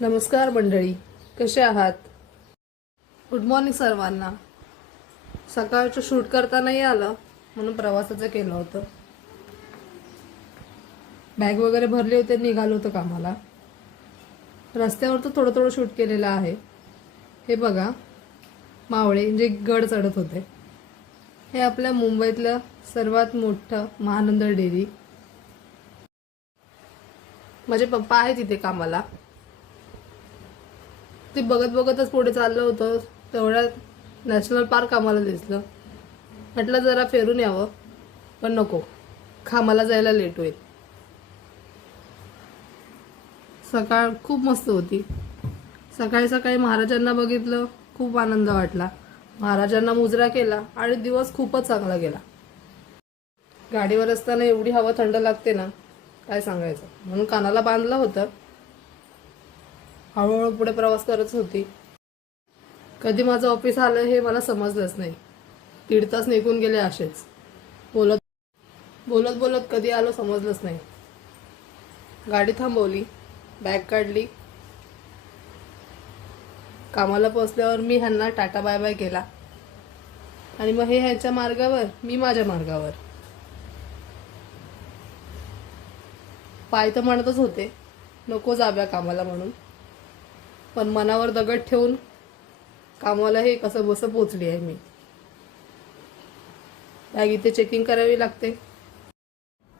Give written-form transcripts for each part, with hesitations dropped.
नमस्कार मंडळी, कसे आहात? गुड मॉर्निंग सर्वांना. सकाळचं शूट करता नाही आलं म्हणून प्रवासाचं केलं होतं. बॅग वगैरे भरले होते, निघालो होतो कामाला. रस्त्यावर तर थोडं थोडं शूट केलेलं आहे. हे बघा, मावळे जे गड चढत होते. हे आपल्या मुंबईतलं सर्वात मोठं महानंद डेअरी. माझे पप्पा आहे तिथे कामाला. ते बघत बघतच पुढे चाललं होतं, तेवढ्यात नॅशनल पार्क आम्हाला दिसलं. म्हटलं जरा फिरून यावं, पण नको, कामाला जायला लेट होईल. सकाळ खूप मस्त होती. सकाळी सकाळी महाराजांना बघितलं, खूप आनंद वाटला. महाराजांना मुजरा केला आणि दिवस खूपच चांगला गेला. गाडीवर असताना एवढी हवा थंड लागते ना, काय सांगायचं. म्हणून कानाला बांधलं होतं. हळूहळू पुढे प्रवास करत होती. कधी माझं ऑफिस आलं हे मला समजलंच नाही. 1.5 तास निघून गेले असेच. बोलत बोलत बोलत कधी आलो समजलंच नाही. गाडी थांबवली, बॅग काढली. कामाला पोहोचल्यावर मी ह्यांना टाटा बाय बाय केला आणि मग हे ह्यांच्या मार्गावर, मी माझ्या मार्गावर. पाय तर म्हणतच होते नको जाव्या कामाला म्हणून, पण मनावर दगड ठेवून कामाला हे कसं बसं पोचली आहे मी. बॅग इथे चेकिंग करावी लागते.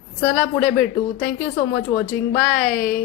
चला पुढे भेटू. Thank you so much watching. Bye.